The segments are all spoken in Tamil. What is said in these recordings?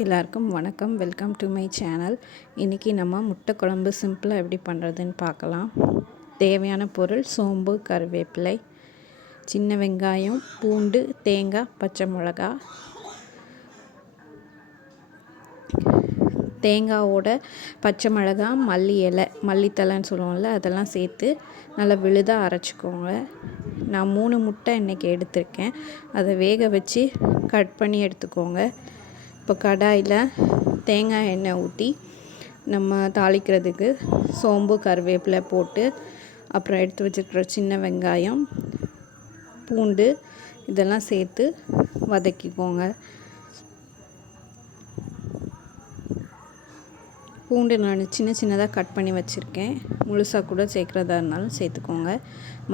எல்லாருக்கும் வணக்கம். வெல்கம் டு மை சேனல் இன்றைக்கி நம்ம முட்டை குழம்பு சிம்பிளாக எப்படி பண்ணுறதுன்னு பார்க்கலாம். தேவையான பொருள் சோம்பு கருவேப்பிலை சின்ன வெங்காயம் பூண்டு தேங்காய் பச்சை மிளகா. தேங்காவோட பச்சை மிளகா மல்லி இலை மல்லித்தலைன்னு சொல்லுவோம்ல அதெல்லாம் சேர்த்து நல்லா விழுதாக அரைச்சிக்கோங்க. நான் மூணு முட்டை இன்றைக்கி எடுத்திருக்கேன். அதை வேக வச்சு கட் பண்ணி எடுத்துக்கோங்க. இப்போ கடாயில் தேங்காய் எண்ணெய் ஊற்றி நம்ம தாளிக்கிறதுக்கு சோம்பு கருவேப்பிலை போட்டு அப்புறம் எடுத்து வச்சுருக்கிற சின்ன வெங்காயம் பூண்டு இதெல்லாம் சேர்த்து வதக்கிக்கோங்க. பூண்டு நான் சின்ன சின்னதாக கட் பண்ணி வச்சுருக்கேன். முழுசாக கூட சேர்க்குறதா இருந்தாலும் சேர்த்துக்கோங்க.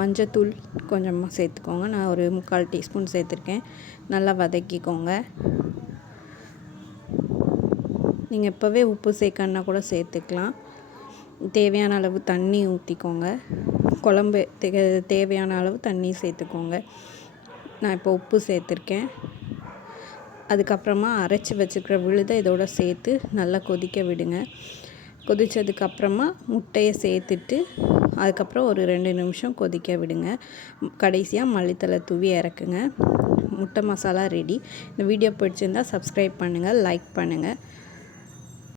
மஞ்சத்தூள் கொஞ்சமாக சேர்த்துக்கோங்க. நான் ஒரு முக்கால் டீஸ்பூன் சேர்த்துருக்கேன். நல்லா வதக்கிக்கோங்க. நீங்கள் இப்போவே உப்பு சேர்க்கணுன்னா கூட சேர்த்துக்கலாம். தேவையான அளவு தண்ணி ஊற்றிக்கோங்க. குழம்பு தே தேவையான அளவு தண்ணி சேர்த்துக்கோங்க. நான் இப்போ உப்பு சேர்த்துருக்கேன். அதுக்கப்புறமா அரைச்சி வச்சுருக்கிற விழுதை இதோட சேர்த்து நல்லா கொதிக்க விடுங்க. கொதித்ததுக்கப்புறமா முட்டையை சேர்த்துட்டு அதுக்கப்புறம் ஒரு ரெண்டு நிமிஷம் கொதிக்க விடுங்க. கடைசியாக மல்லித்தலை தூவி இறக்குங்க. முட்டை மசாலா ரெடி இந்த வீடியோ பிடிச்சிருந்தால் சப்ஸ்கிரைப் பண்ணுங்கள் லைக் பண்ணுங்கள்